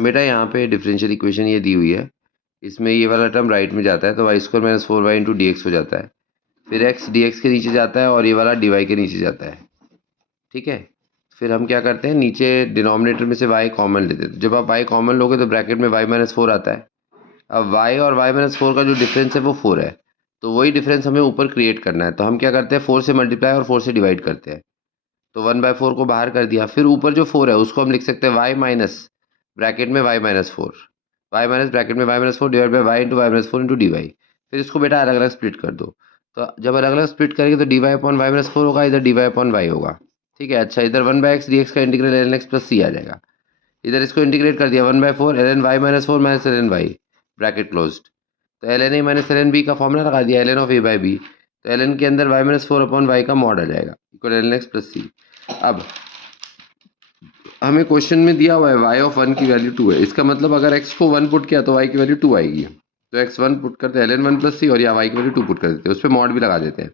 बेटा यहाँ पे डिफरेंशियल इक्वेशन ये दी हुई है, इसमें ये वाला टर्म राइट में जाता है तो y square minus 4y into d x हो जाता है, फिर x dx के नीचे जाता है और ये वाला dy के नीचे जाता है। ठीक है, फिर हम क्या करते हैं, नीचे डिनोमिनेटर में से y कॉमन लेते हैं। जब आप y कॉमन लोगे तो ब्रैकेट में y माइनस 4 आता है। अब y और y माइनस 4 का जो डिफरेंस है वो 4 है, तो वही डिफरेंस हमें ऊपर क्रिएट करना है। तो हम क्या करते हैं, 4 से मल्टीप्लाई और 4 से डिवाइड करते हैं। तो 1/4 को बाहर कर दिया, फिर ऊपर जो 4 है उसको हम लिख सकते हैं y माइनस ब्रैकेट में y minus 4, y minus bracket में y minus 4 divide by y into y minus 4 into d y. फिर इसको बेटा अलग अलग स्प्लिट कर दो। तो जब अलग अलग स्प्लिट करेंगे तो d y upon y minus 4 होगा, इधर डी वाई अपॉन वाई होगा। ठीक है, अच्छा इधर 1/x dx का integral ln x plus c आ जाएगा। इधर इसको इंटीग्रेट कर दिया, 1/4 ln y minus 4 minus ln y bracket closed. तो ln a minus ln b का फॉर्मूला लगा दिया, ln of a by b. तो ln के अंदर y माइनस 4 अपॉन y का मॉड आ जाएगा इक्वल ln x प्लस सी। अब हमें क्वेश्चन में दिया हुआ है y ऑफ 1 की वैल्यू 2 है, इसका मतलब अगर x को 1 पुट किया तो y की वैल्यू 2 आएगी। तो x 1 पुट करते हैं ln 1 प्लस सी, और या y की वैल्यू 2 पुट कर देते हैं, उस पर मॉड भी लगा देते हैं,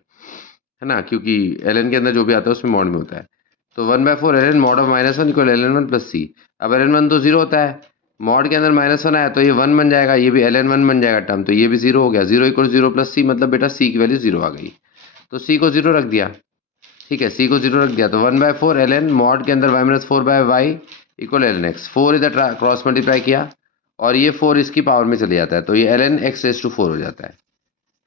है ना, क्योंकि ln के अंदर जो भी आता है उसमें मॉड में होता है। तो 1/4 ln mod of minus 1 equal ln 1 plus सी। अब ln 1 तो 0 होता है, मॉड के अंदर माइनस 1 आया तो ये 1 बन जाएगा, ये भी ln 1 बन जाएगा टर्म, तो ये भी 0 हो गया। 0 इक्वल 0 प्लस सी, मतलब बेटा सी की वैल्यू 0 आ गई, तो सी को 0 रख दिया। ठीक है, सी को 0 रख दिया तो 1/4 ln मॉड के अंदर y minus 4 by y equal ln x। 4 इधर क्रॉस मल्टीप्लाई किया और ये 4 इसकी पावर में चले जाता है, तो ये ln x रेज टू 4 हो जाता है।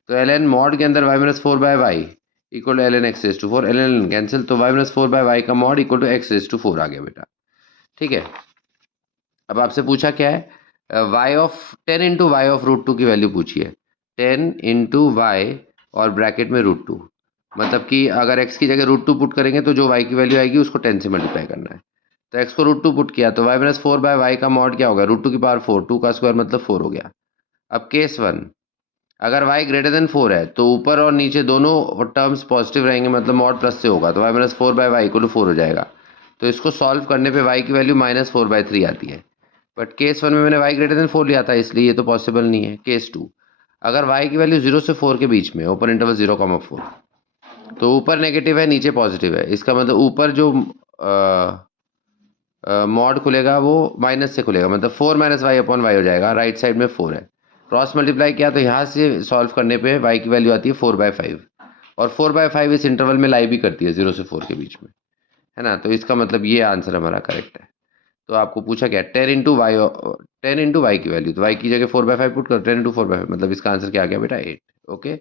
तो ln मॉड के अंदर y minus 4 by y equal to ln x raise to 4, ln cancel, तो y माइनस 4 बाय वाई का mod equal to x raise to 4 आ गया बेटा। ठीक है, अब आपसे पूछा क्या है, y of 10 into y of root 2 की वैल्यू पूछी है। 10 इंटू वाई और ब्रैकेट में रूट 2, मतलब कि अगर x की जगह रूट 2 पुट करेंगे तो जो y की वैल्यू आएगी उसको 10 से मल्टीप्लाई करना है। तो x को रूट 2 पुट किया तो y माइनस 4 बाय वाई का मॉड क्या होगा, रूट 2 की पावर 4, 2 का स्क्वायर मतलब 4 हो गया। अब केस 1, अगर y ग्रेटर देन 4 है तो ऊपर और नीचे दोनों टर्म्स पॉजिटिव रहेंगे, मतलब मॉड प्लस से होगा, तो y minus 4 by y equal to 4 हो जाएगा। तो इसको सॉल्व करने पे y की वैल्यू माइनस 4/3 आती है। बट केस 1 में मैंने y ग्रेटर देन 4 लिया था, इसलिए ये तो पॉसिबल नहीं है। केस 2, अगर y की वैल्यू 0 से 4 के बीच में, ओपन इंटरवल 0,4, तो ऊपर नेगेटिव है नीचे पॉजिटिव है, इसका मतलब ऊपर जो मॉड खुलेगा वो माइनस से खुलेगा, मतलब 4 माइनस वाई अपॉन वाई हो जाएगा, राइट साइड में 4 है। क्रॉस मल्टीप्लाई किया तो यहाँ से सॉल्व करने पे y की वैल्यू आती है 4/5, और 4/5 इस इंटरवल में लाई भी करती है 0 से 4 के बीच में, है ना। तो इसका मतलब ये आंसर हमारा करेक्ट है। तो आपको पूछा क्या, 10 इंटू वाई की वैल्यू, तो y की जगह 4/5 पुट करो, 10 इंटू 4/5, मतलब इसका आंसर क्या आ गया बेटा 8। Okay,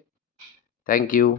thank you.